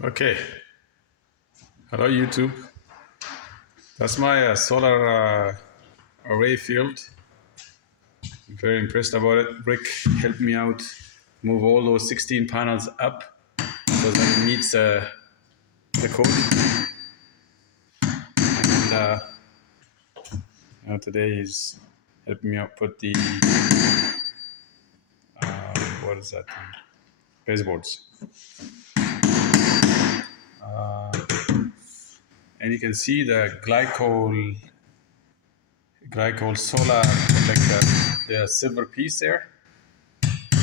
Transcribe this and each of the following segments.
Okay, hello YouTube. That's my solar array field. I'm very impressed about it. Rick helped me out move all those 16 panels up so that it meets the code. And today he's helping me out put the what is that? Baseboards. And you can see the glycol solar, like the silver piece there.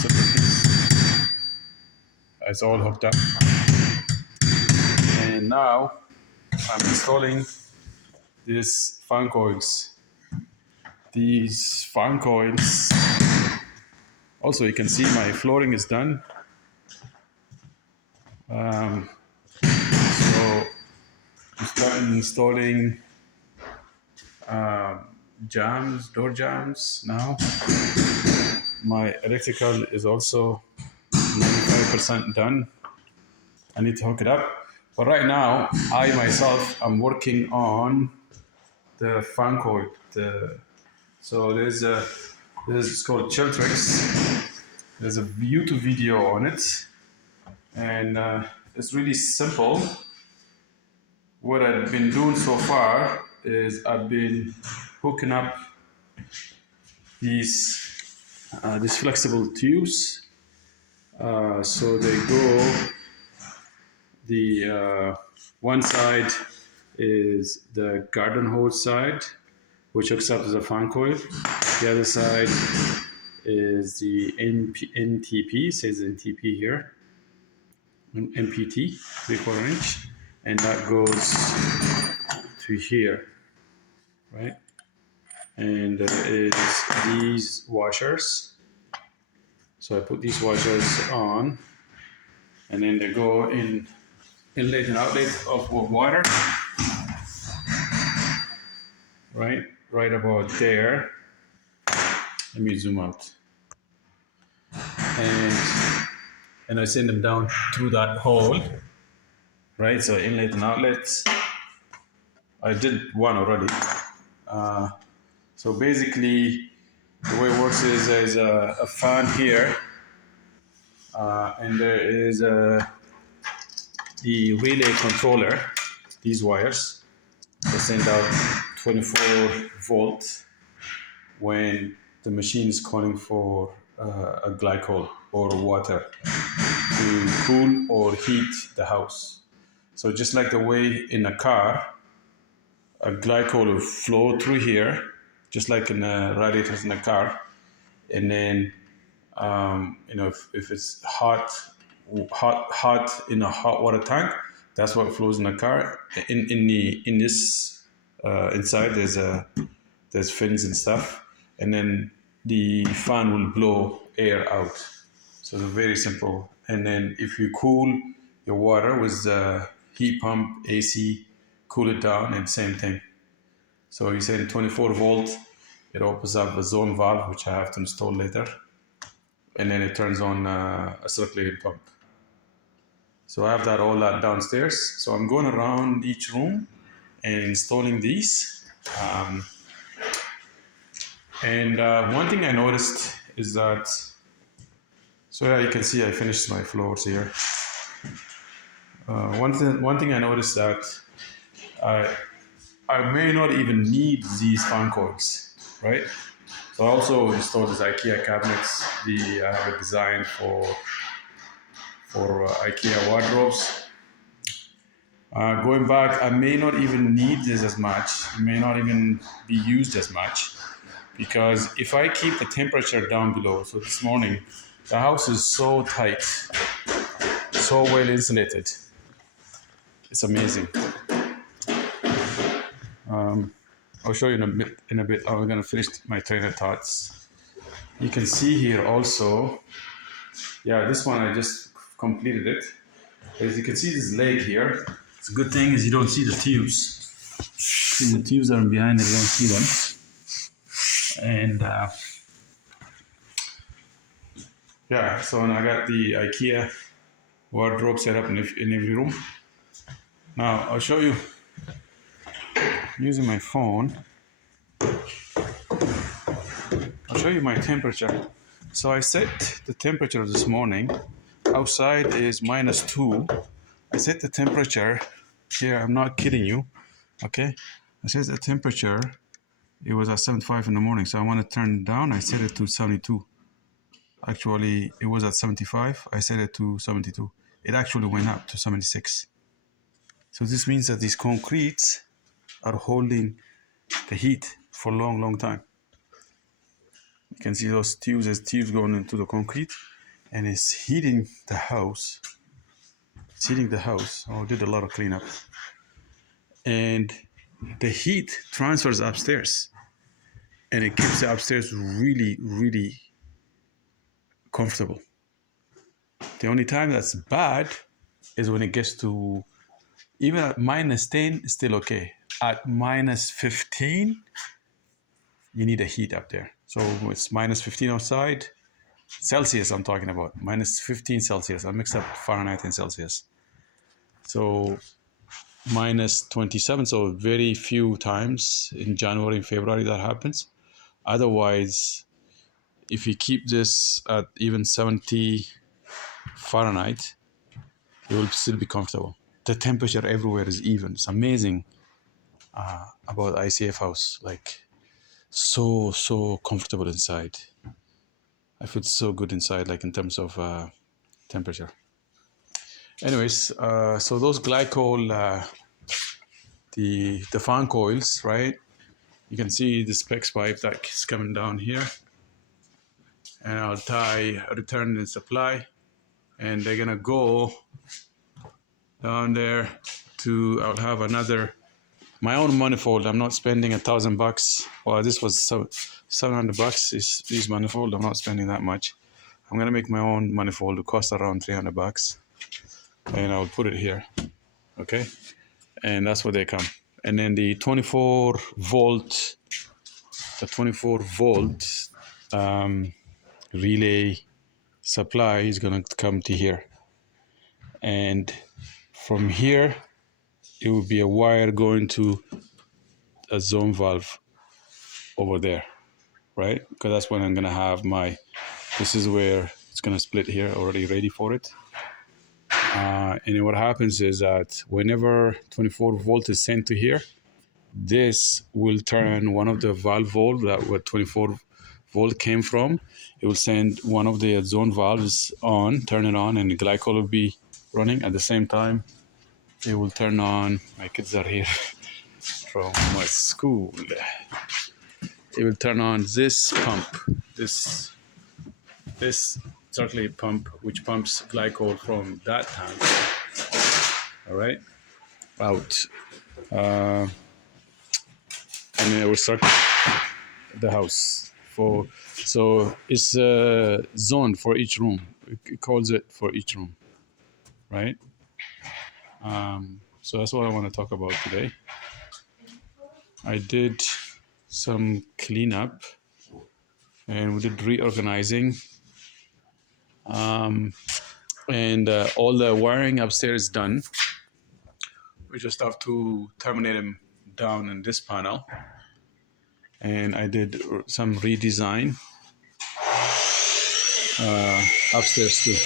Silver piece. It's all hooked up. And now I'm installing these fan coils. These fan coils. Also, you can see my flooring is done. So I'm starting installing door jams now. My electrical is also 95% done. I need to hook it up. But right now, I myself am working on the fan coil. So this is called Chiltrix. There's a YouTube video on it, and it's really simple. What I've been doing so far is I've been hooking up these flexible tubes. So they go, the one side is the garden hose side, which hooks up to the fan coil. The other side is the NTP, says NTP here, MPT, 3/4 inch, and that goes to here, right? And there is these washers. So I put these washers on, and then they go in inlet and outlet of water, right about there. Let me zoom out. And I send them down through that hole, right? So inlet and outlets. I did one already. So basically, the way it works is there's a fan here, and there is the relay controller, these wires. They send out 24 volt when the machine is calling for a glycol or water to cool or heat the house. So just like the way in a car, a glycol will flow through here, just like in a radiators in a car, and then if it's hot in a hot water tank, that's what flows in a car. In this inside there's fins and stuff, and then the fan will blow air out. So it's very simple. And then if you cool your water with the heat pump, AC, cool it down, and same thing. So you send 24 volt, it opens up a zone valve, which I have to install later, and then it turns on a circulating pump. So I have all that downstairs. So I'm going around each room and installing these. And one thing I noticed is that, so yeah, you can see I finished my floors here. One thing I noticed that I may not even need these fan coils, right? So I also installed these IKEA cabinets. I have a design for IKEA wardrobes. Going back, I may not even need this as much. It may not even be used as much, because if I keep the temperature down below, so this morning, the house is so tight, so well insulated. It's amazing. I'll show you in a bit. I'm gonna finish my train of thoughts. You can see here also, yeah, this one I just completed it. As you can see this leg here, it's a good thing is you don't see the tubes. See, the tubes are behind it, you don't see them. And yeah, so now I got the IKEA wardrobe setup in every room. Now I'll show you using my phone. I'll show you my temperature. So I set the temperature this morning. Outside is -2. I set the temperature here. I'm not kidding you. Okay. I set the temperature. It was at 75 in the morning. So I want to turn it down. I set it to 72. Actually, it was at 75. I set it to 72. It actually went up to 76. So this means that these concretes are holding the heat for a long, long time. You can see those tubes, there's tubes going into the concrete, and it's heating the house. It's heating the house. Oh, I did a lot of cleanup. And the heat transfers upstairs, and it keeps the upstairs really, really comfortable. The only time that's bad is when it gets to, even at -10, it's still okay. At -15, you need a heat up there. So it's -15 outside, Celsius I'm talking about, -15 Celsius. I mixed up Fahrenheit and Celsius. So -27, so very few times in January and February that happens. Otherwise, if you keep this at even 70 Fahrenheit, it will still be comfortable. The temperature everywhere is even. It's amazing about ICF house. Like, so comfortable inside. I feel so good inside, like in terms of temperature. Anyways, so those glycol, the Fancoils, right? You can see the specs pipe that is coming down here, and I'll tie return and supply, and they're gonna go down there to. I'll have another my own manifold. I'm not spending $1,000. Well, this was $700. Is manifold. I'm not spending that much. I'm gonna make my own manifold. It costs around $300, and I'll put it here. Okay, and that's where they come. And then the 24 volt, relay supply is gonna come to here, and from here it will be a wire going to a zone valve over there, right? Because that's when I'm gonna have my. This is where it's gonna split here, already ready for it. And what happens is that whenever 24 volt is sent to here, this will turn one of the valve valve that where 24 volt came from. It will send one of the zone valves on, turn it on, and the glycol will be running at the same time. It will turn on. My kids are here from my school. It will turn on this pump, this circulate pump, which pumps glycol from that tank. All right, out. And then it will start the house for. So it's a zone for each room. It calls it for each room, right? So that's what I want to talk about today. I did some cleanup, and we did reorganizing, and all the wiring upstairs is done. We just have to terminate them down in this panel, and I did some redesign upstairs too.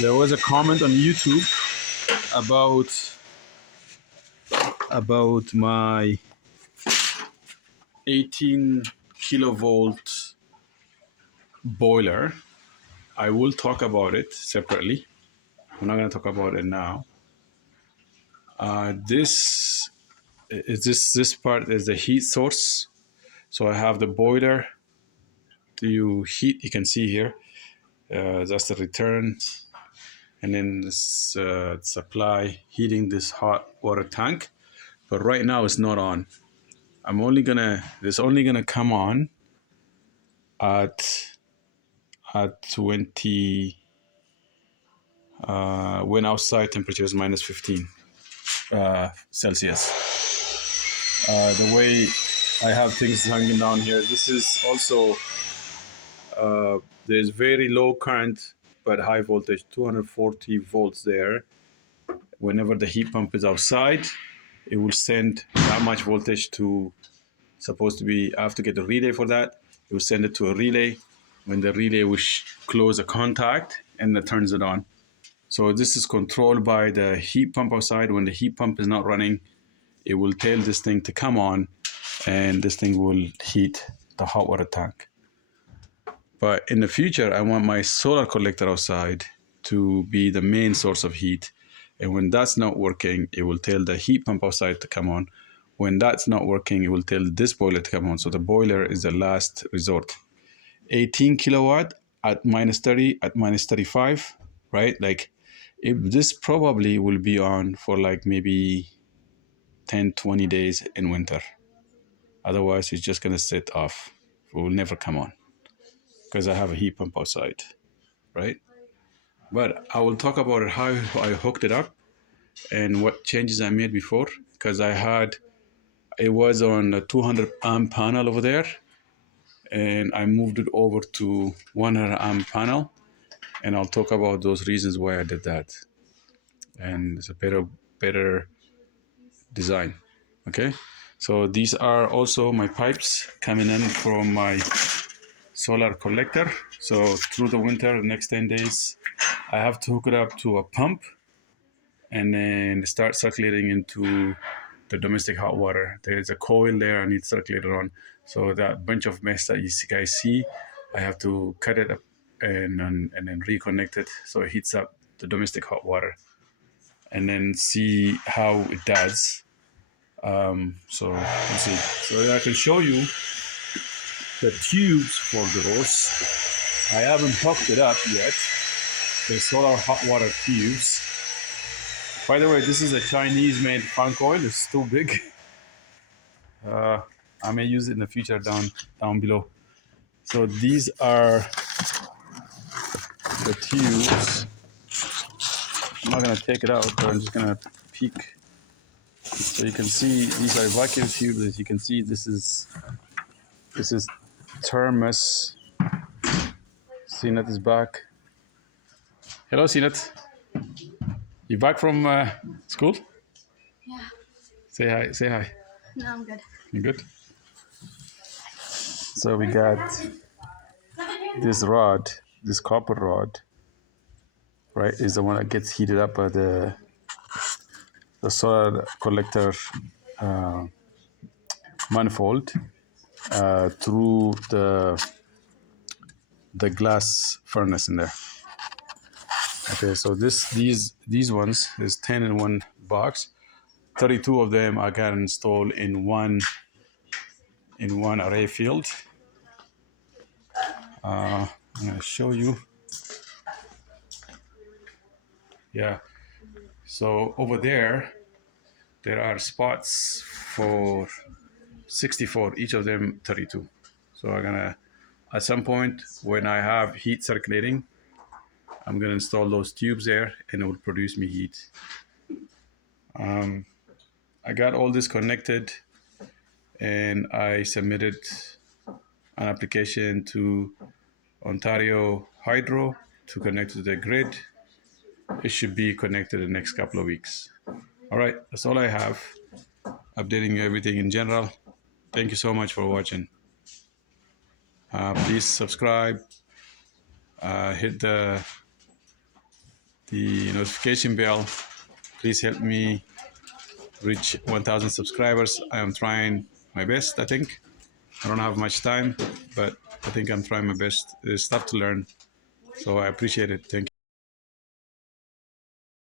There was a comment on YouTube about my 18 kilovolt boiler. I will talk about it separately. I'm not going to talk about it now. This part is the heat source. So I have the boiler to heat. You can see here. That's the return, and then this supply heating this hot water tank. But right now it's not on. It's only gonna come on at 20 when outside temperature is -15 Celsius. The way I have things hanging down here, this is also there's very low current but high voltage, 240 volts there. Whenever the heat pump is outside, it will send that much voltage to, supposed to be, I have to get a relay for that. It will send it to a relay. When the relay will close a contact and it turns it on. So this is controlled by the heat pump outside. When the heat pump is not running, it will tell this thing to come on, and this thing will heat the hot water tank. But in the future, I want my solar collector outside to be the main source of heat. And when that's not working, it will tell the heat pump outside to come on. When that's not working, it will tell this boiler to come on. So the boiler is the last resort. 18 kilowatt at minus 30, at minus 35, right? Like, if this probably will be on for like maybe 10, 20 days in winter. Otherwise, it's just going to sit off. It will never come on because I have a heat pump outside, right? But I will talk about it, how I hooked it up and what changes I made before, because it was on a 200 amp panel over there, and I moved it over to 100 amp panel, and I'll talk about those reasons why I did that. And it's a better design. Okay, so these are also my pipes coming in from my solar collector. So through the winter, the next 10 days, I have to hook it up to a pump and then start circulating into the domestic hot water. There's a coil there I need to circulate it on. So that bunch of mess that you guys see, I have to cut it up and then reconnect it so it heats up the domestic hot water, and then see how it does. So let's see. So I can show you the tubes for those. I haven't hooked it up yet. The solar hot water tubes. By the way, this is a Chinese-made Fancoil. It's too big. I may use it in the future down below. So these are the tubes. I'm not gonna take it out, but I'm just gonna peek. So you can see these are vacuum tubes. As you can see, this is thermos. Sinat is back. Hello, Sinat. You back from school? Yeah. Say hi. Say hi. No, I'm good. You good? So we got this rod, this copper rod, right? Is the one that gets heated up by the solar collector manifold through the glass furnace in there. Okay, so these ones is 10 in one box. 32 of them I got installed in one array field. I'm gonna show you. Yeah. So over there are spots for 64, each of them 32. So I'm gonna, at some point when I have heat circulating, I'm gonna install those tubes there and it will produce me heat. I got all this connected and I submitted an application to Ontario Hydro to connect to the grid. It should be connected in the next couple of weeks. All right, that's all I have. Updating you everything in general. Thank you so much for watching. Please subscribe. Hit the notification bell. Please help me reach 1,000 subscribers. I am trying my best, I think. I don't have much time, but I think I'm trying my best. There's stuff to learn. So I appreciate it. Thank you.